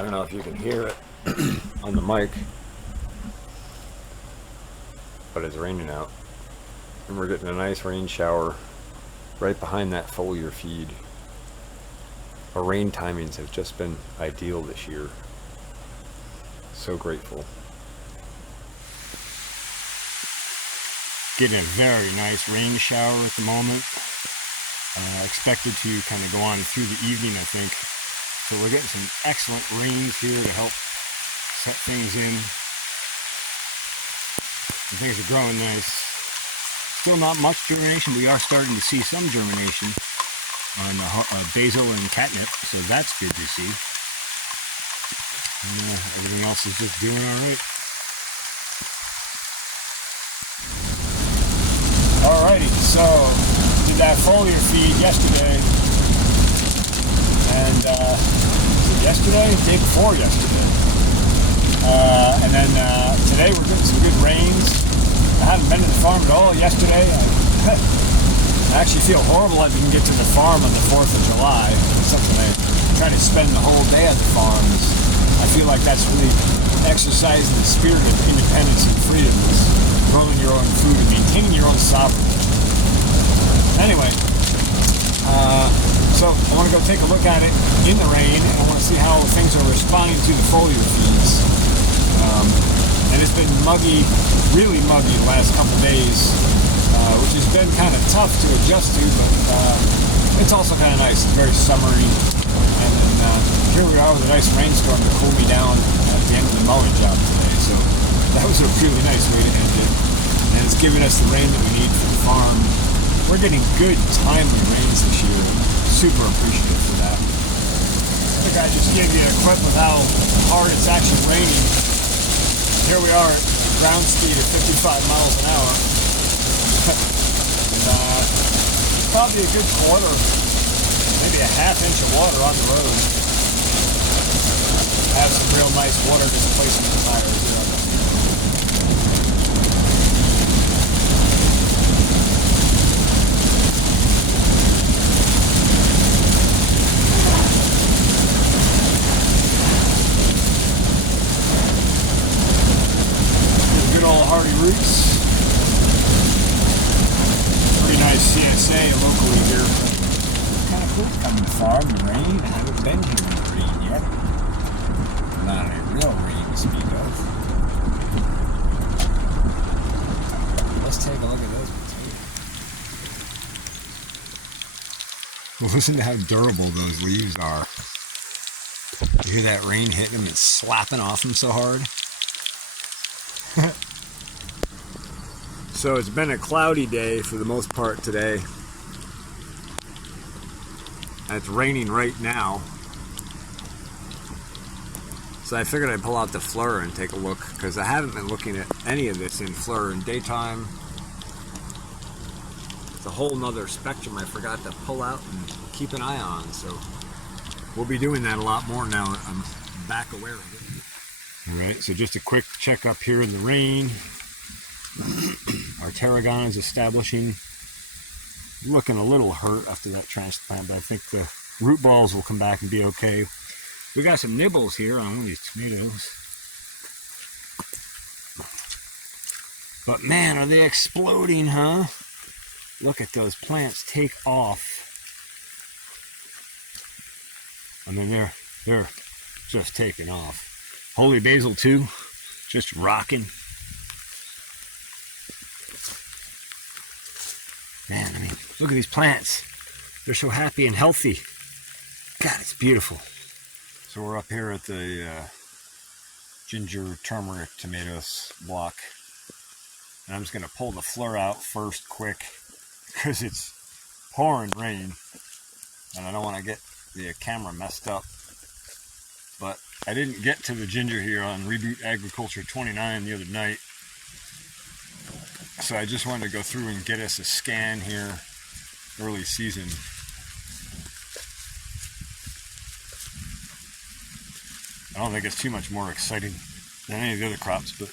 I don't know if you can hear it on the mic, but it's raining out. And we're getting a nice rain shower right behind that foliar feed. Our rain timings have just been ideal this year. So grateful. Getting a very nice rain shower at the moment. Expected to kind of go on through the evening, I think. So we're getting some excellent rains here to help set things in. And things are growing nice. Still not much germination. We are starting to see some germination on basil and catnip, so that's good to see. And everything else is just doing all right. Alrighty, so did that foliar feed yesterday, and yesterday, day before yesterday, and then today we're getting some good rains. I haven't been to the farm at all yesterday. I actually feel horrible I didn't get to the farm on the 4th of July. It's something I try to spend the whole day at the farms. I feel like that's really exercising the spirit of independence and freedom. Growing your own food and maintaining your own sovereignty. Anyway, so I want to go take a look at it in the rain, and I want to see how things are responding to the foliar feeds. And it's been muggy, really muggy the last couple days, which has been kind of tough to adjust to, but it's also kind of nice. It's very summery. And then here we are with a nice rainstorm to cool me down at the end of the mowing job today. So that was a really nice way to end it. And it's given us the rain that we need for the farm. We're getting good, timely rains this year. Super appreciative for that. I think I just gave you a clip of how hard it's actually raining. Here we are at ground speed of 55 miles an hour. And probably a good quarter, maybe a ½ inch of water on the road. Have some real nice water displacing the tires here. Good old hardy roots. Pretty nice CSA locally here. Kind of cool coming far in the rain. I haven't been here in the rain yet. Not a real rain to speak of. Let's take a look at those potatoes. Listen to how durable those leaves are. You hear that rain hitting them and slapping off them so hard? So it's been a cloudy day for the most part today. And it's raining right now. So I figured I'd pull out the FLIR and take a look, because I haven't been looking at any of this in FLIR in daytime. It's a whole nother spectrum I forgot to pull out and keep an eye on. So we'll be doing that a lot more now I'm back aware of it. Alright, so just a quick check up here in the rain. Our tarragon is establishing. Looking a little hurt after that transplant, but I think the root balls will come back and be okay. We got some nibbles here on one of these tomatoes. But man, are they exploding, huh? Look at those plants take off. I mean, they're just taking off. Holy basil too, just rocking. Man, I mean, look at these plants. They're so happy and healthy. God, it's beautiful. So we're up here at the ginger turmeric tomatoes block. And I'm just going to pull the FLIR out first quick, because it's pouring rain. And I don't want to get the camera messed up. But I didn't get to the ginger here on Reboot Agriculture 29 the other night. So I just wanted to go through and get us a scan here early season. I don't think it's too much more exciting than any of the other crops, but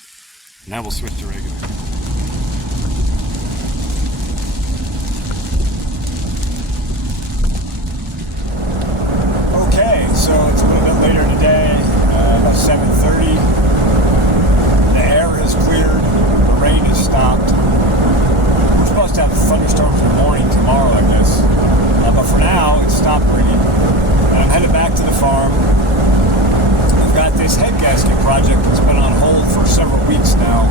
now we'll switch to regular. Okay, so it's a little bit later today. 7:30. The air has cleared. The rain has stopped. We're supposed to have thunderstorms in the morning tomorrow, I guess. But for now, it's stopped raining. And I'm headed back to the farm. I've got this head gasket project that's been on hold for several weeks now.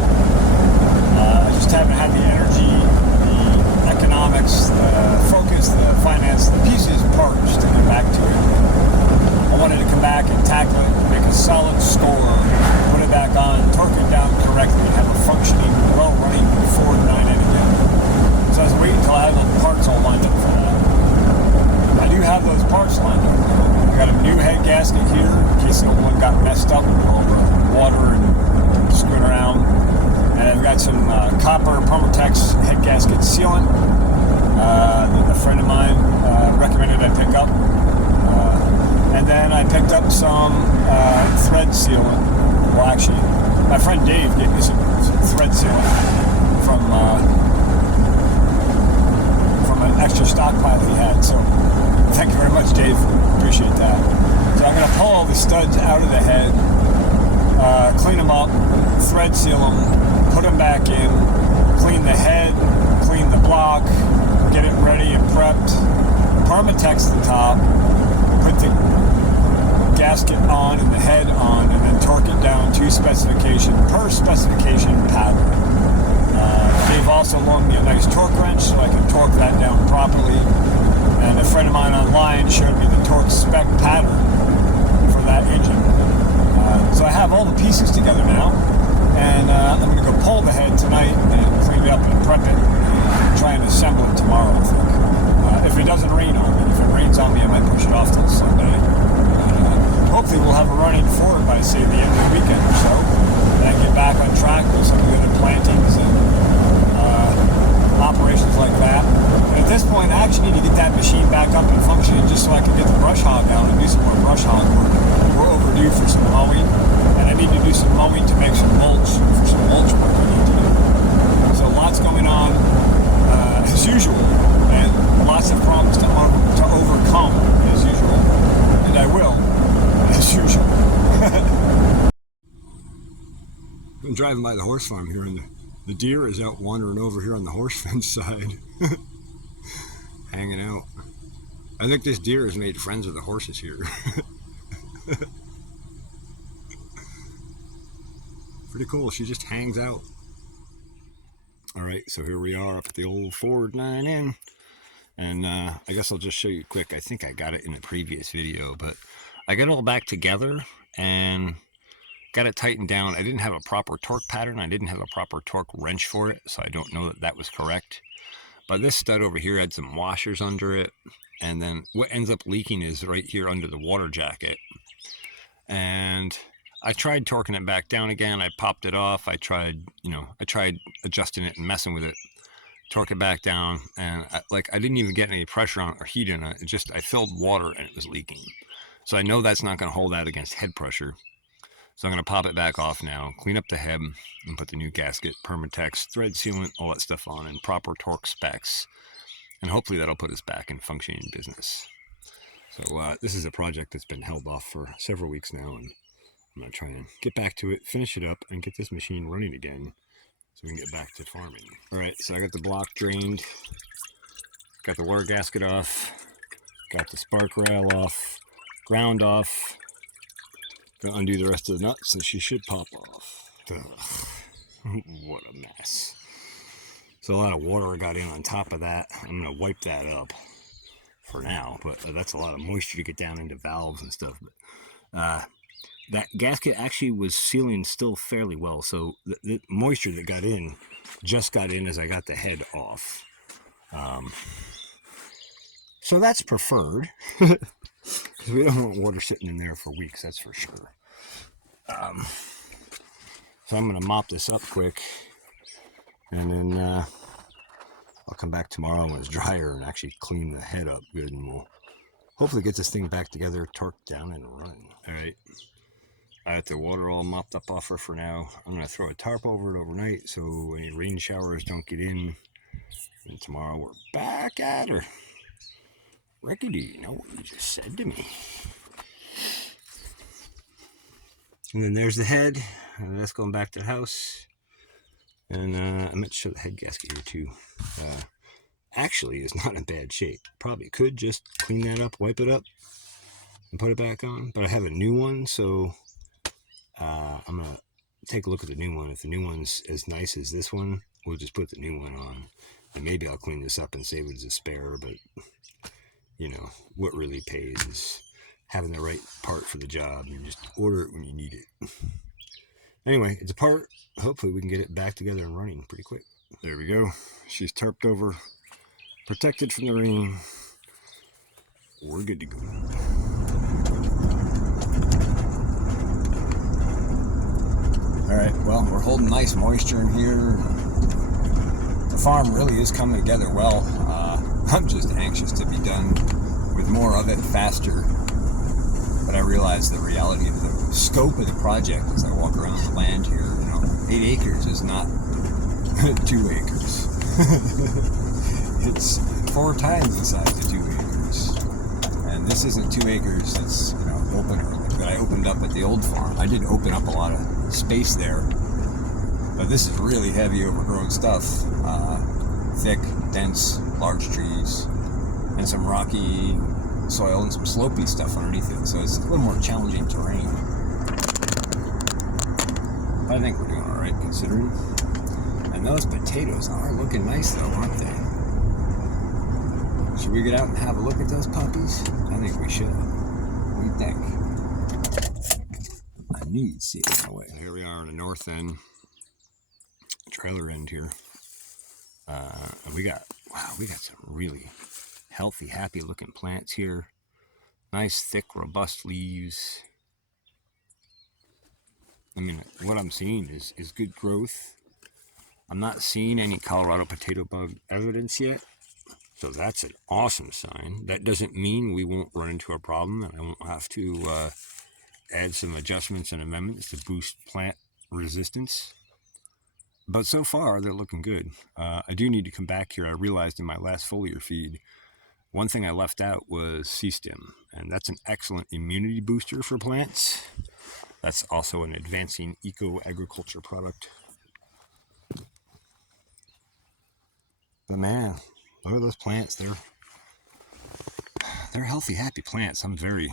I just haven't had the energy, the economics, the focus, the finance, the pieces, parts to get back to it. I wanted to come back and tackle it, make a solid score, put it back on, torque it down correctly, have a functioning, well-running Ford 9N again. So I was waiting until I had the parts all lined up for that. I do have those parts lined up. I got a new head gasket here in case the old one got messed up with all the water and screwing around. And I've got some copper Permatex head gasket sealant that a friend of mine recommended I pick up. And then I picked up some thread sealant. Well, actually, my friend Dave gave me some thread sealant from an extra stockpile he had. So thank you very much, Dave. Appreciate that. So I'm going to pull all the studs out of the head, clean them up, thread seal them, put them back in, clean the head, clean the block, get it ready and prepped, Permatex the top, put the gasket on and the head on, and then torque it down to specification per specification pattern. Dave also loaned me a nice torque wrench so I can torque that down properly. And a friend of mine online showed me the torque spec pattern for that engine. So I have all the pieces together now, and I'm going to go pull the head tonight and clean it up and prep it and try and assemble it tomorrow, I think. If it doesn't rain on me. If it rains on me, I might push it off till Sunday. Hopefully we'll have a running for it by, say, the end of the weekend or so. And I can get back on track with some of the other plantings and operations like that. And at this point, I actually need to get that machine back up and functioning just so I can get the brush hog down and do some more brush hog work. We're overdue for some mowing, and I need to do some mowing to make some mulch for some mulch work I need to do. So lots going on as usual, and lots of problems to overcome as usual, and I will as usual. I'm driving by the horse farm here, and the deer is out wandering over here on the horse fence side, hanging out. I think this deer has made friends with the horses here. Pretty cool. She just hangs out. Alright, so here we are up at the old Ford 9N. And I guess I'll just show you quick. I think I got it in a previous video, but I got it all back together and got it tightened down. I didn't have a proper torque pattern. I didn't have a proper torque wrench for it, so I don't know that that was correct. But this stud over here had some washers under it, and then what ends up leaking is right here under the water jacket. And I tried torquing it back down again. I popped it off. I tried adjusting it and messing with it. Torque it back down, and I didn't even get any pressure on it or heat in it. I filled water and it was leaking. So I know that's not going to hold out against head pressure. So I'm going to pop it back off now, clean up the head, and put the new gasket, Permatex, thread sealant, all that stuff on, and proper torque specs. And hopefully that'll put us back in functioning business. So this is a project that's been held off for several weeks now, and I'm going to try and get back to it, finish it up, and get this machine running again so we can get back to farming. Alright, so I got the block drained, got the water gasket off, got the spark rail off, ground off. Gonna undo the rest of the nuts and she should pop off. Ugh. What a mess. So a lot of water got in on top of that. I'm gonna wipe that up for now, but that's a lot of moisture to get down into valves and stuff. But that gasket actually was sealing still fairly well, so the moisture that got in just got in as I got the head off. So that's preferred. Because we don't want water sitting in there for weeks, that's for sure. So I'm going to mop this up quick, and then I'll come back tomorrow when it's drier and actually clean the head up good, and we'll hopefully get this thing back together, torqued down, and running. Alright, I got the water all mopped up off her for now. I'm going to throw a tarp over it overnight so any rain showers don't get in, and tomorrow we're back at her. Ricky, do you know what you just said to me? And then there's the head, and that's going back to the house. And I meant to show the head gasket here too. Actually, it's not in bad shape. Probably could just clean that up, wipe it up, and put it back on. But I have a new one, so I'm going to take a look at the new one. If the new one's as nice as this one, we'll just put the new one on. And maybe I'll clean this up and save it as a spare, but you know, what really pays is having the right part for the job and just order it when you need it. Anyway, it's a part. Hopefully we can get it back together and running pretty quick. There we go. She's tarped over, protected from the rain. We're good to go. Alright, well, we're holding nice moisture in here. The farm really is coming together well. I'm just anxious to be done with more of it faster. But I realize the reality of the scope of the project as I walk around the land here. 8 acres is not 2 acres. It's 4 times the size of 2 acres. And this isn't 2 acres that's open early, but I opened up at the old farm. I did open up a lot of space there, but this is really heavy overgrown stuff. Thick, dense, large trees, and some rocky soil and some slopey stuff underneath it, so it's a little more challenging terrain. But I think we're doing alright considering. And those potatoes are looking nice though, aren't they? Should we get out and have a look at those puppies? I think we should. What do you think? I knew you'd see it in the way. Here we are on the north end, trailer end here. And we got some really healthy, happy looking plants here. Nice, thick, robust leaves. I mean, what I'm seeing is good growth. I'm not seeing any Colorado potato bug evidence yet, so that's an awesome sign. That doesn't mean we won't run into a problem and I won't have to add some adjustments and amendments to boost plant resistance. But so far, they're looking good. I do need to come back here. I realized in my last foliar feed, one thing I left out was C-stem, and that's an excellent immunity booster for plants. That's also an advancing eco-agriculture product. But man, look at those plants. They're healthy, happy plants. I'm very,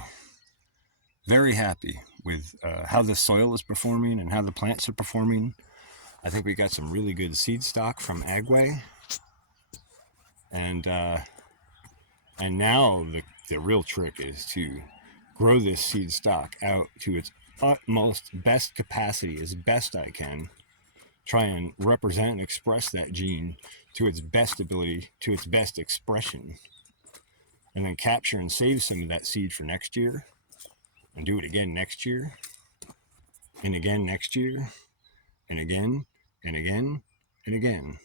very happy with how the soil is performing and how the plants are performing. I think we got some really good seed stock from Agway. And now the real trick is to grow this seed stock out to its utmost best capacity as best I can. Try and represent and express that gene to its best ability, to its best expression. And then capture and save some of that seed for next year. And do it again next year. And again next year. And again. And again. And again.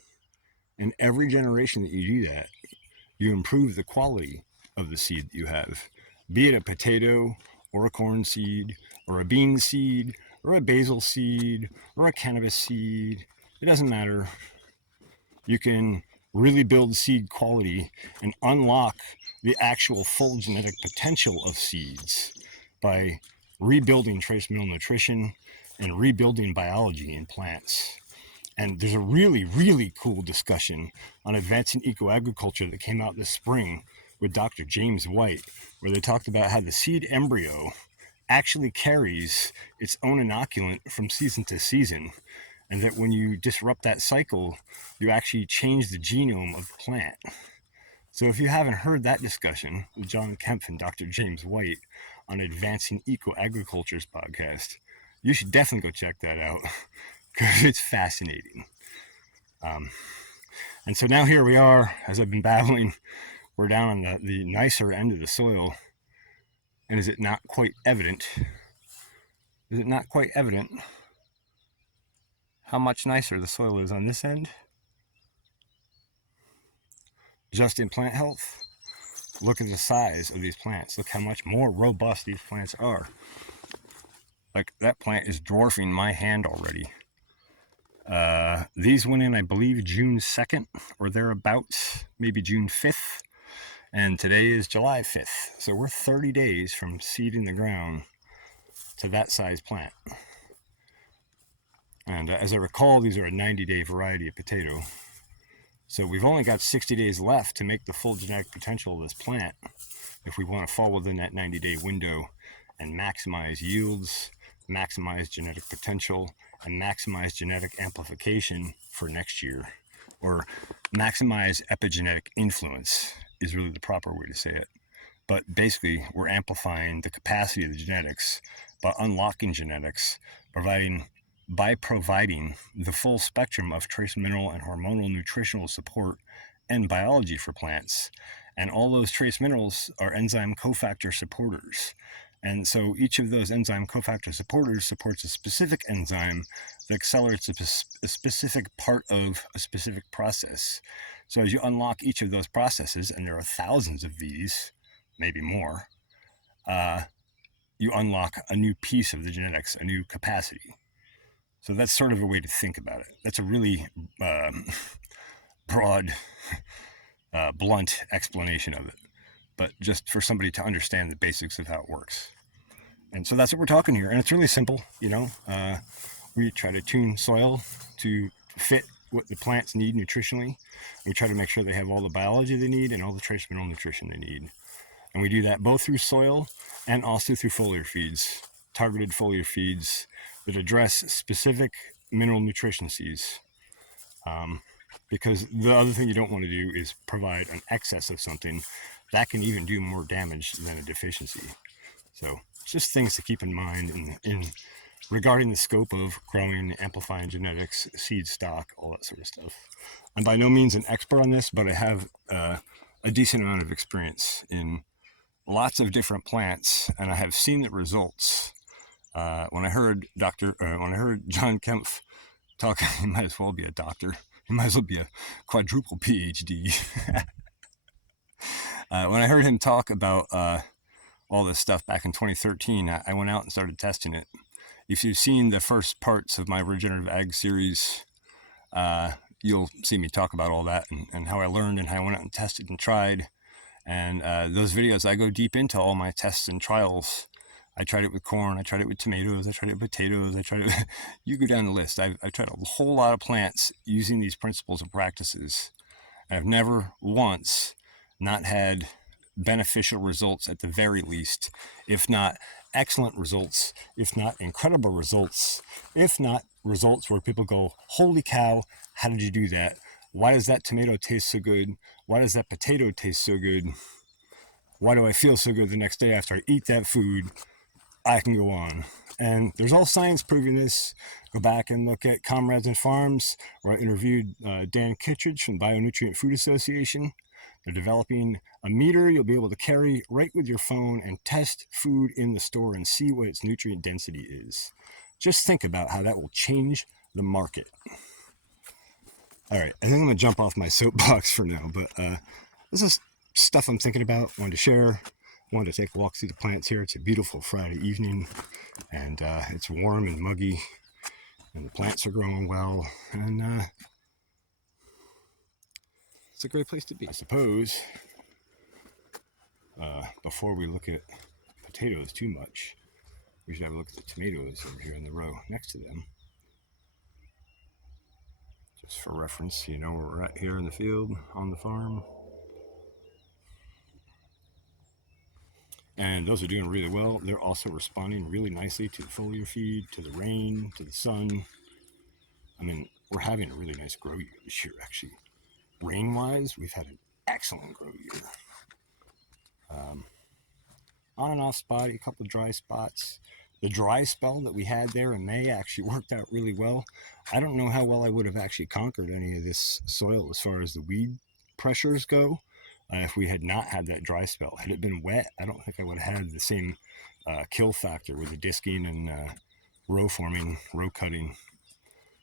And every generation that you do that, you improve the quality of the seed that you have. Be it a potato, or a corn seed, or a bean seed, or a basil seed, or a cannabis seed. It doesn't matter. You can really build seed quality and unlock the actual full genetic potential of seeds by rebuilding trace mineral nutrition and rebuilding biology in plants. And there's a really, really cool discussion on advancing eco-agriculture that came out this spring with Dr. James White, where they talked about how the seed embryo actually carries its own inoculant from season to season, and that when you disrupt that cycle, you actually change the genome of the plant. So if you haven't heard that discussion with John Kemp and Dr. James White on Advancing Eco-Agriculture's podcast, you should definitely go check that out, because it's fascinating. And so now here we are, as I've been babbling, we're down on the nicer end of the soil. And is it not quite evident? Is it not quite evident how much nicer the soil is on this end? Just in plant health, look at the size of these plants. Look how much more robust these plants are. Like, that plant is dwarfing my hand already. These went in, I believe, June 2nd or thereabouts, maybe June 5th. And today is July 5th. So we're 30 days from seed in the ground. to that size plant. And as I recall, these are a 90-day variety of potato. So we've only got 60 days left to make the full genetic potential of this plant if we want to fall within that 90-day window and maximize yields, maximize genetic potential, and maximize genetic amplification for next year. Or maximize epigenetic influence is really the proper way to say it. But basically, we're amplifying the capacity of the genetics by unlocking genetics, by providing the full spectrum of trace mineral and hormonal nutritional support and biology for plants. And all those trace minerals are enzyme cofactor supporters. And so each of those enzyme cofactor supporters supports a specific enzyme that accelerates a specific part of a specific process. So as you unlock each of those processes, and there are thousands of these, maybe more, you unlock a new piece of the genetics, a new capacity. So that's sort of a way to think about it. That's a really broad, blunt explanation of it, but just for somebody to understand the basics of how it works. And so that's what we're talking here. And it's really simple, you know. We try to tune soil to fit what the plants need nutritionally. We try to make sure they have all the biology they need and all the trace mineral nutrition they need. And we do that both through soil and also through foliar feeds, targeted foliar feeds that address specific mineral nutriencies. Because the other thing you don't want to do is provide an excess of something that can even do more damage than a deficiency. So just things to keep in mind in regarding the scope of growing, amplifying genetics, seed stock, all that sort of stuff. I'm by no means an expert on this, but I have a decent amount of experience in lots of different plants, and I have seen the results. When I heard John Kempf talk, he might as well be a doctor. He might as well be a quadruple PhD. When I heard him talk about all this stuff back in 2013, I went out and started testing it. If you've seen the first parts of my Regenerative Ag series, you'll see me talk about all that and how I learned and how I went out and tested and tried. And those videos, I go deep into all my tests and trials. I tried it with corn, I tried it with tomatoes, I tried it with potatoes, you go down the list. I've tried a whole lot of plants using these principles and practices. I've never once not had beneficial results at the very least, if not excellent results, if not incredible results, if not results where people go, holy cow, how did you do that? Why does that tomato taste so good? Why does that potato taste so good? Why do I feel so good the next day after I eat that food? I can go on. And there's all science proving this. Go back and look at Comrades and Farms, where I interviewed Dan Kittredge from Bionutrient Food Association. They're developing a meter you'll be able to carry right with your phone and test food in the store and see what its nutrient density is. Just think about how that will change the market. All right, I think I'm going to jump off my soapbox for now, but this is stuff I'm thinking about, wanted to share. Wanted to take a walk through the plants here. It's a beautiful Friday evening, and it's warm and muggy, and the plants are growing well, and it's a great place to be. I suppose before we look at potatoes too much, we should have a look at the tomatoes over here in the row next to them. Just for reference, you know where we're at here in the field, on the farm. And those are doing really well. They're also responding really nicely to the foliar feed, to the rain, to the sun. I mean, we're having a really nice grow year this year, actually. Rain-wise, we've had an excellent grow year. On and off spotty, a couple of dry spots. The dry spell that we had there in May actually worked out really well. I don't know how well I would have actually conquered any of this soil as far as the weed pressures go. If we had not had that dry spell. Had it been wet, I don't think I would have had the same kill factor with the disking and row forming, row cutting.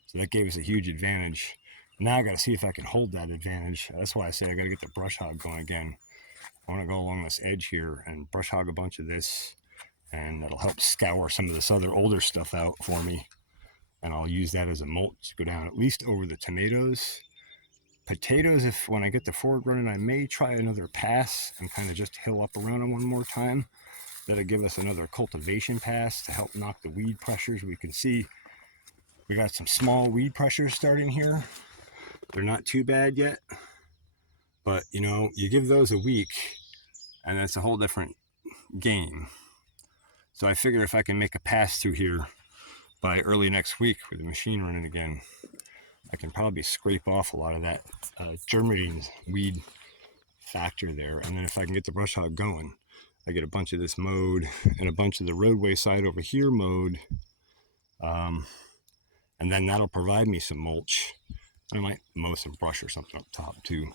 So that gave us a huge advantage. Now I got to see if I can hold that advantage. That's why I say I got to get the brush hog going again. I want to go along this edge here and brush hog a bunch of this, and that'll help scour some of this other older stuff out for me. And I'll use that as a mulch to go down at least over the tomatoes. Potatoes, if when I get the forward running, I may try another pass and kind of just hill up around them one more time. That'll give us another cultivation pass to help knock the weed pressures. We can see we got some small weed pressures starting here. They're not too bad yet, but you know, you give those a week and that's a whole different game. So I figure if I can make a pass through here by early next week with the machine running again, I can probably scrape off a lot of that germinating weed factor there. And then if I can get the brush hog going, I get a bunch of this mowed and a bunch of the roadway side over here mowed. And then that'll provide me some mulch. I might mow some brush or something up top too.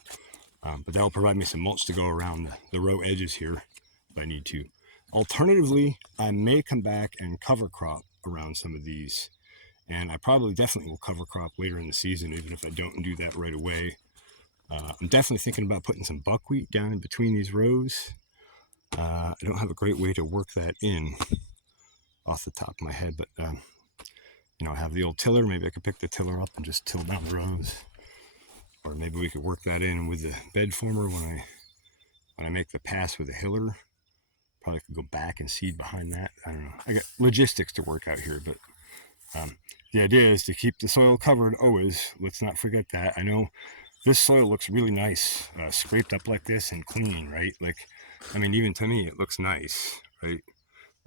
But that'll provide me some mulch to go around the row edges here if I need to. Alternatively, I may come back and cover crop around some of these. And I probably definitely will cover crop later in the season, even if I don't do that right away. I'm definitely thinking about putting some buckwheat down in between these rows. I don't have a great way to work that in off the top of my head, but you know, I have the old tiller. Maybe I could pick the tiller up and just till down the rows. Or maybe we could work that in with the bed former when I make the pass with the hiller. Probably could go back and seed behind that. I don't know. I got logistics to work out here, but the idea is to keep the soil covered always. Let's not forget that. I know this soil looks really nice, scraped up like this and clean, right? Like, I mean, even to me, it looks nice, right?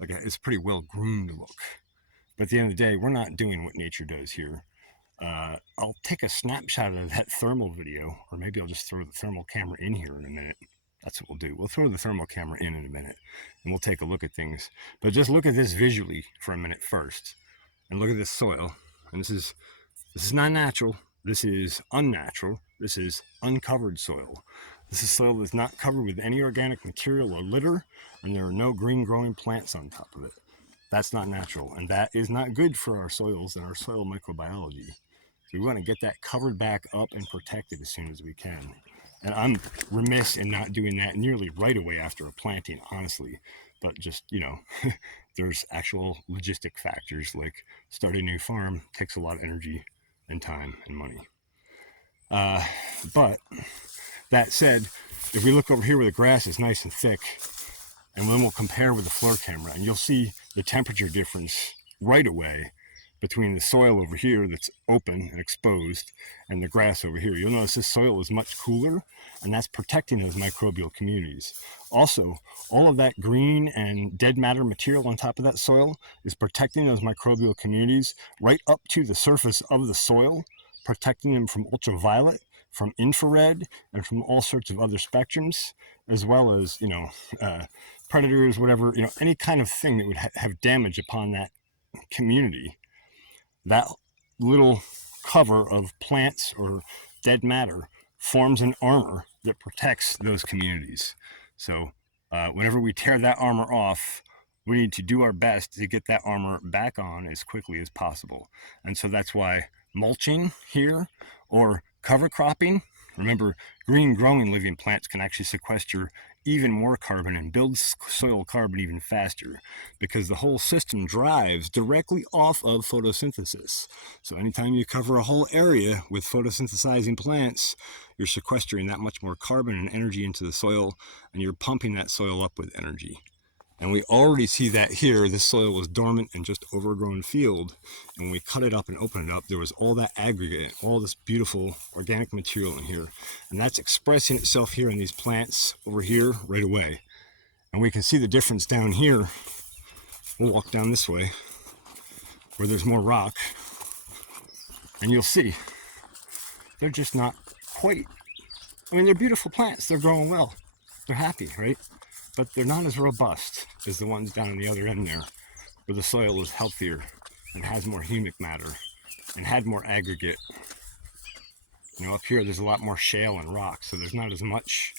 Like, it's pretty well groomed look. But at the end of the day, we're not doing what nature does here. I'll take a snapshot of that thermal video, or maybe I'll just throw the thermal camera in here in a minute. That's what we'll do. We'll throw the thermal camera in a minute, and we'll take a look at things. But just look at this visually for a minute first, and look at this soil. And this is not natural. This is unnatural. This is uncovered soil. This is soil that's not covered with any organic material or litter, and there are no green growing plants on top of it. That's not natural, and that is not good for our soils and our soil microbiology. So we want to get that covered back up and protected as soon as we can. And I'm remiss in not doing that nearly right away after a planting, honestly. But just, you know, there's actual logistic factors, like starting a new farm takes a lot of energy and time and money. But that said, if we look over here where the grass is nice and thick, and then we'll compare with the FLIR camera, and you'll see the temperature difference right away between the soil over here that's open and exposed and the grass over here. You'll notice this soil is much cooler, and that's protecting those microbial communities. Also, all of that green and dead matter material on top of that soil is protecting those microbial communities right up to the surface of the soil, protecting them from ultraviolet, from infrared, and from all sorts of other spectrums, as well as, you know, predators, whatever, you know, any kind of thing that would have damage upon that community. That little cover of plants or dead matter forms an armor that protects those communities. So whenever we tear that armor off, we need to do our best to get that armor back on as quickly as possible. And so that's why mulching here or cover cropping, remember, green growing living plants can actually sequester even more carbon and build soil carbon even faster, because the whole system drives directly off of photosynthesis. So anytime you cover a whole area with photosynthesizing plants, you're sequestering that much more carbon and energy into the soil, and you're pumping that soil up with energy. And we already see that here. This soil was dormant and just overgrown field. And when we cut it up and open it up, there was all that aggregate, all this beautiful organic material in here. And that's expressing itself here in these plants over here right away. And we can see the difference down here. We'll walk down this way where there's more rock. And you'll see they're just not quite, I mean, they're beautiful plants. They're growing well. They're happy, right? But they're not as robust as the ones down on the other end there, where the soil is healthier and has more humic matter and had more aggregate. You know, up here there's a lot more shale and rock, so there's not as much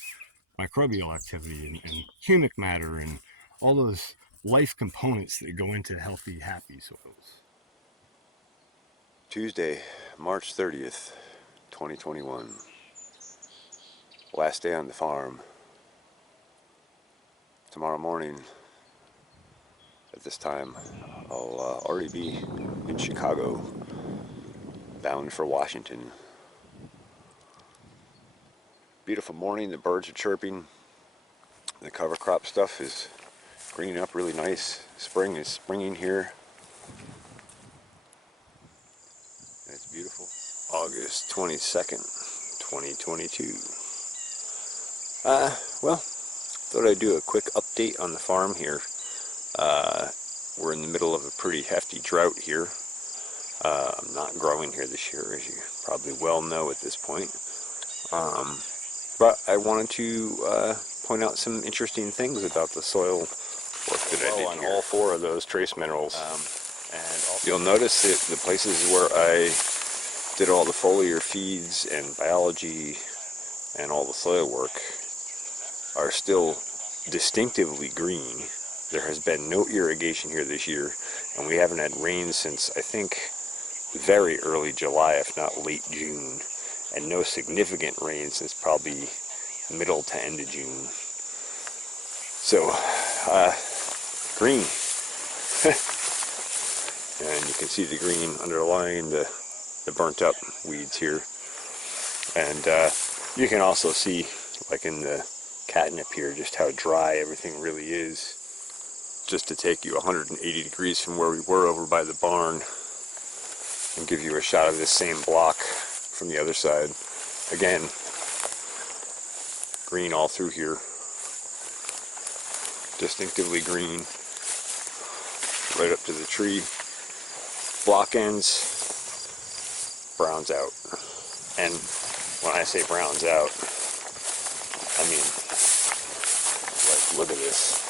microbial activity and humic matter and all those life components that go into healthy, happy soils. Tuesday, March 30th, 2021. Last day on the farm. Tomorrow morning at this time I'll already be in Chicago, bound for Washington. Beautiful morning, the birds are chirping, the cover crop stuff is greening up really nice. Spring is springing here. It's beautiful. August 22nd, 2022. Well, thought I'd do a quick update on the farm here. We're in the middle of a pretty hefty drought here. I'm not growing here this year, as you probably well know at this point. But I wanted to point out some interesting things about the soil work that I did on here. All four of those trace minerals. And you'll notice that the places where I did all the foliar feeds and biology and all the soil work are still distinctively green. There has been no irrigation here this year, and we haven't had rain since, I think, very early July, if not late June, and no significant rain since probably middle to end of June. So, green. And you can see the green underlying the burnt up weeds here. And you can also see, like in the catnip here, just how dry everything really is. Just to take you 180 degrees from where we were over by the barn and give you a shot of this same block from the other side. Again, green all through here. Distinctively green. Right up to the tree. Block ends, browns out. And when I say browns out, I mean, like, look at this.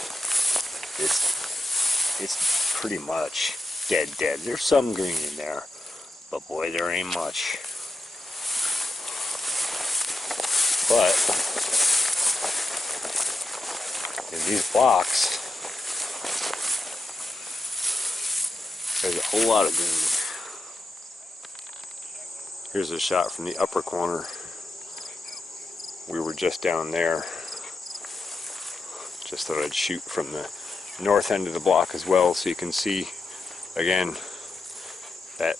It's pretty much dead. There's some green in there, but boy, there ain't much. But in these blocks, there's a whole lot of green. Here's a shot from the upper corner. We were just down there. Just thought I'd shoot from the north end of the block as well, so you can see again that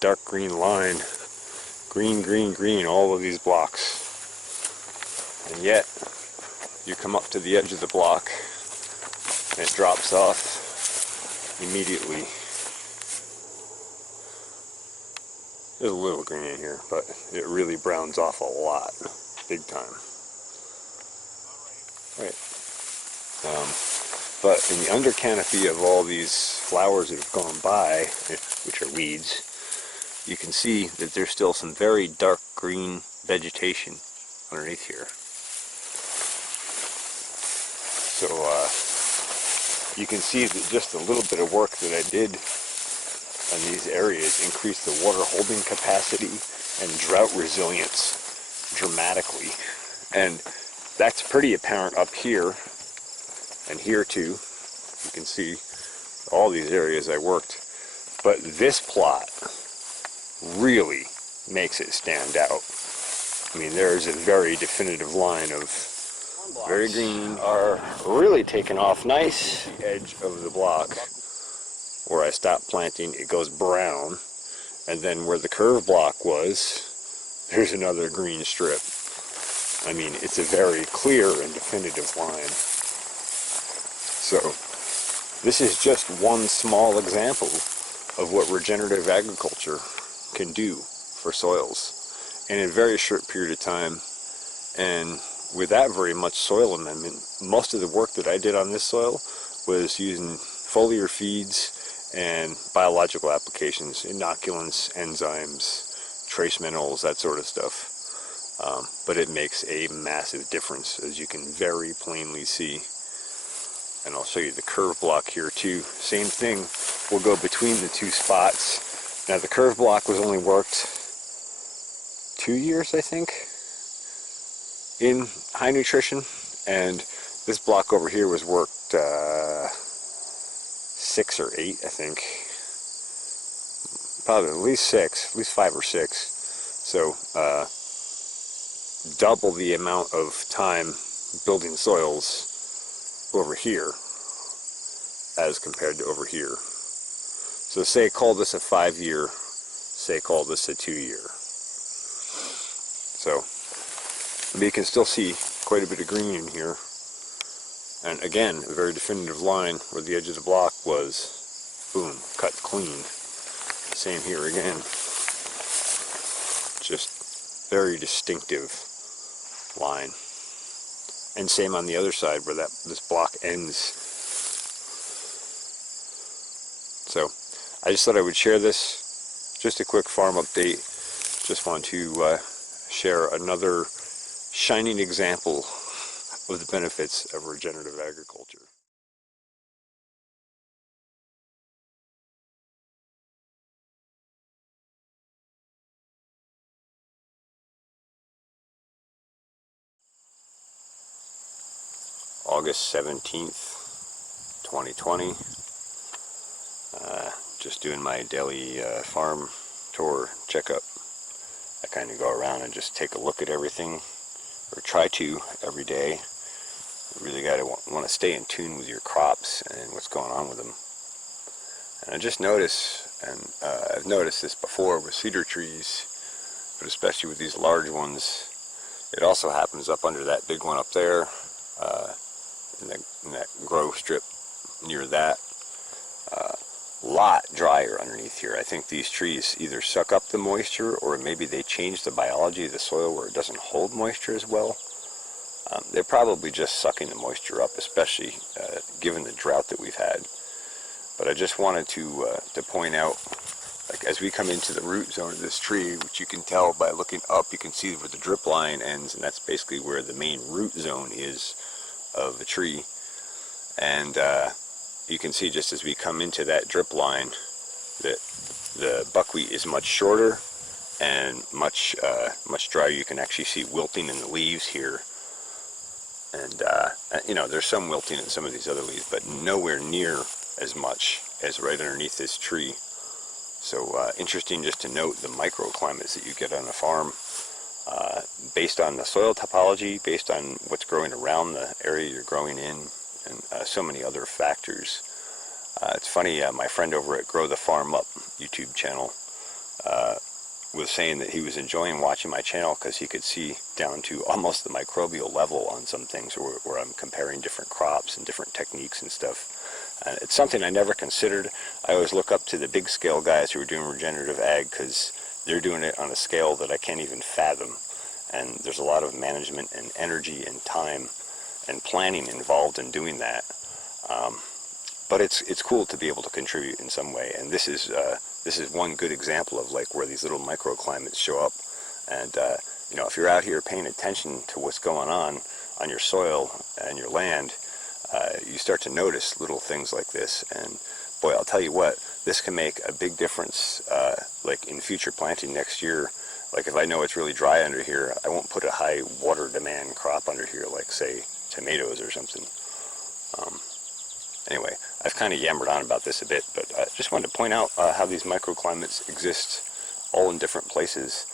dark green line. Green, all of these blocks. And yet you come up to the edge of the block and it drops off immediately. There's a little green in here, but it really browns off a lot, big time. Right. But in the under canopy of all these flowers that have gone by, which are weeds, you can see that there's still some very dark green vegetation underneath here. So you can see that just a little bit of work that I did on these areas increased the water holding capacity and drought resilience dramatically. And that's pretty apparent up here and here too. You can see all these areas I worked. But this plot really makes it stand out. I mean, there's a very definitive line of very green are really taking off nice. Edge of the block where I stopped planting, it goes brown, and then where the curve block was, there's another green strip. I mean, it's a very clear and definitive line. So this is just one small example of what regenerative agriculture can do for soils in a very short period of time. And without very much soil amendment, most of the work that I did on this soil was using foliar feeds and biological applications, inoculants, enzymes, trace minerals, that sort of stuff. But it makes a massive difference, as you can very plainly see. And I'll show you the curve block here too. Same thing, we'll go between the two spots. Now the curve block was only worked 2 years, I think, in high nutrition, and this block over here was worked 6 or 8, I think. Probably at least 6, at least 5 or 6. So double the amount of time building soils over here as compared to over here. So say call this a 5-year, say call this a 2-year. So but you can still see quite a bit of green in here. And again, a very definitive line where the edge of the block was, boom, cut clean. Same here again. Just very distinctive line. And same on the other side where this block ends. So I just thought I would share this. Just a quick farm update. Just want to share another shining example of the benefits of regenerative agriculture. August 17th, 2020. Just doing my daily farm tour checkup. I kind of go around and just take a look at everything, or try to every day. You really got to want to stay in tune with your crops and what's going on with them. And I just notice, and I've noticed this before with cedar trees, but especially with these large ones, it also happens up under that big one up there, in that grow strip near that. Lot drier underneath here. I think these trees either suck up the moisture, or maybe they change the biology of the soil where it doesn't hold moisture as well. They're probably just sucking the moisture up, especially given the drought that we've had. But I just wanted to point out, like as we come into the root zone of this tree, which you can tell by looking up, you can see where the drip line ends, and that's basically where the main root zone is of the tree. And you can see just as we come into that drip line that the buckwheat is much shorter and much drier. You can actually see wilting in the leaves here. And you know, there's some wilting in some of these other leaves, but nowhere near as much as right underneath this tree. So interesting just to note the microclimates that you get on a farm based on the soil topology, based on what's growing around the area you're growing in, and so many other factors. It's funny, my friend over at Grow the Farm Up YouTube channel was saying that he was enjoying watching my channel because he could see down to almost the microbial level on some things where I'm comparing different crops and different techniques and stuff. It's something I never considered. I always look up to the big scale guys who are doing regenerative ag because they're doing it on a scale that I can't even fathom. And there's a lot of management and energy and time and planning involved in doing that. But it's cool to be able to contribute in some way, and this is one good example of like where these little microclimates show up. And you know, if you're out here paying attention to what's going on your soil and your land, you start to notice little things like this. And boy, I'll tell you what, this can make a big difference. Like in future planting next year, like if I know it's really dry under here, I won't put a high water demand crop under here, like say tomatoes or something. Anyway, I've kind of yammered on about this a bit, but I just wanted to point out how these microclimates exist all in different places.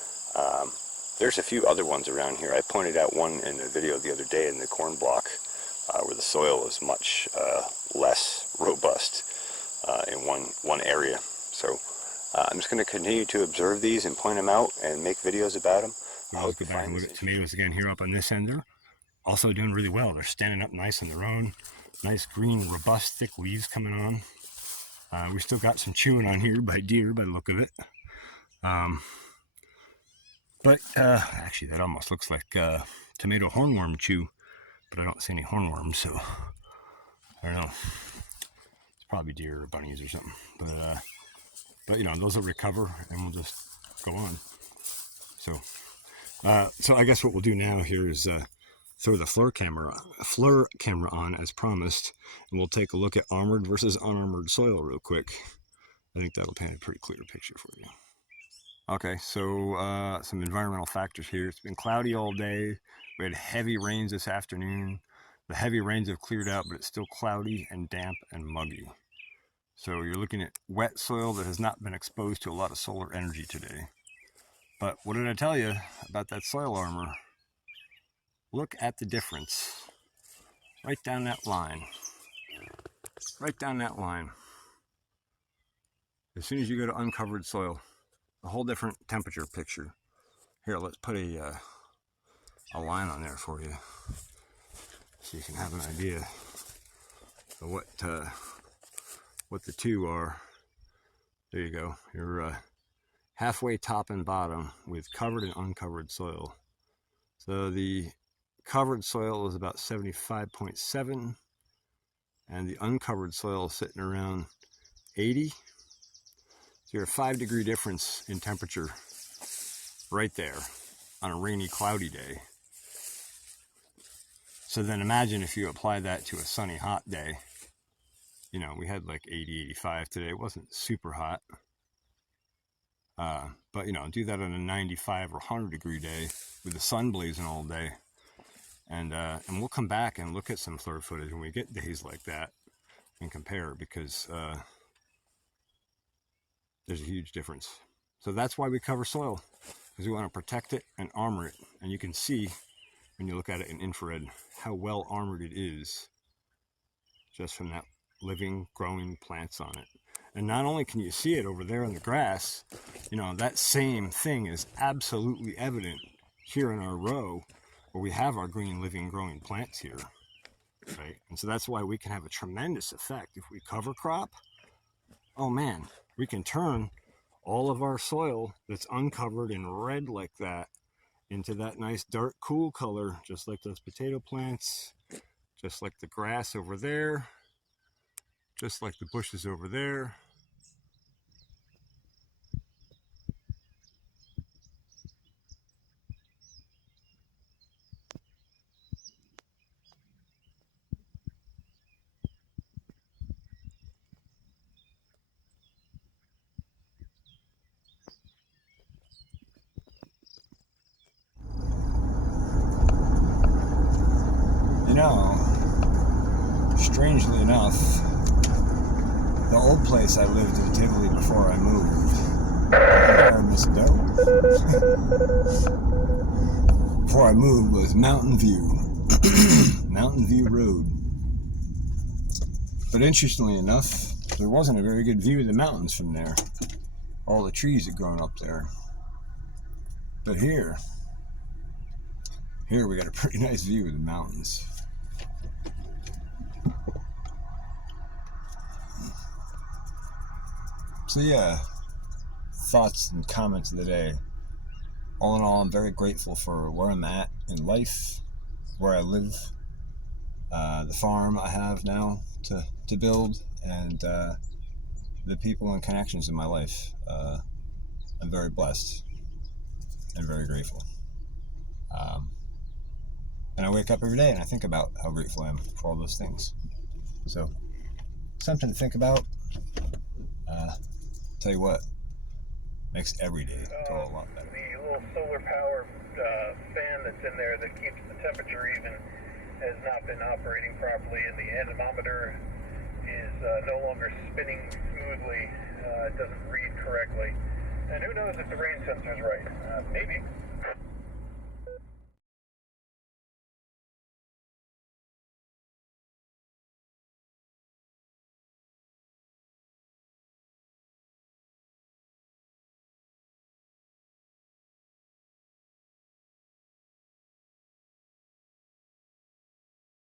There's a few other ones around here. I pointed out one in a video the other day in the corn block where the soil is much less robust in one area. So I'm just going to continue to observe these and point them out and make videos about them. I'll go back and look at tomatoes again here up on this end there. Also doing really well. They're standing up nice on their own. Nice green, robust, thick leaves coming on. We still got some chewing on here by deer by the look of it. But actually that almost looks like tomato hornworm chew, but I don't see any hornworms, so I don't know. It's probably deer or bunnies or something. But you know, those will recover and we'll just go on. So I guess what we'll do now here is throw the FLIR camera on as promised, and we'll take a look at armored versus unarmored soil real quick. I think that'll paint a pretty clear picture for you. Okay, so some environmental factors here. It's been cloudy all day. We had heavy rains this afternoon. The heavy rains have cleared out, but it's still cloudy and damp and muggy. So you're looking at wet soil that has not been exposed to a lot of solar energy today. But what did I tell you about that soil armor? Look at the difference. Right down that line. Right down that line. As soon as you go to uncovered soil, a whole different temperature picture. Here, let's put a line on there for you so you can have an idea. what the two are. There you go. You're halfway top and bottom with covered and uncovered soil. So the covered soil is about 75.7 and the uncovered soil is sitting around 80. So you're a 5-degree difference in temperature right there on a rainy, cloudy day. So then imagine if you apply that to a sunny, hot day. You know, we had like 80, 85 today. It wasn't super hot. But, you know, do that on a 95 or 100-degree day with the sun blazing all day. And we'll come back and look at some FLIR footage when we get days like that and compare, because there's a huge difference. So that's why we cover soil, because we want to protect it and armor it. And you can see when you look at it in infrared how well armored it is just from that living, growing plants on it. And not only can you see it over there in the grass, you know, that same thing is absolutely evident here in our row where we have our green, living, growing plants here, right? And so that's why we can have a tremendous effect. If we cover crop, oh man, we can turn all of our soil that's uncovered and red like that into that nice dark cool color, just like those potato plants, just like the grass over there, just like the bushes over there. You know, strangely enough, the old place I lived in Tivoli before I moved, there, Miss Doe, before I moved was Mountain View, Mountain View Road. But interestingly enough, there wasn't a very good view of the mountains from there. All the trees had grown up there. But here we got a pretty nice view of the mountains. So yeah, thoughts and comments of the day. All in all, I'm very grateful for where I'm at in life, where I live, the farm I have now to build, and the people and connections in my life. I'm very blessed and very grateful. And I wake up every day and I think about how grateful I am for all those things. So, something to think about. Tell you what, makes every day go a lot better. The little solar powered fan that's in there that keeps the temperature even has not been operating properly, and the anemometer is no longer spinning smoothly. It doesn't read correctly. And who knows if the rain sensor's right? Maybe.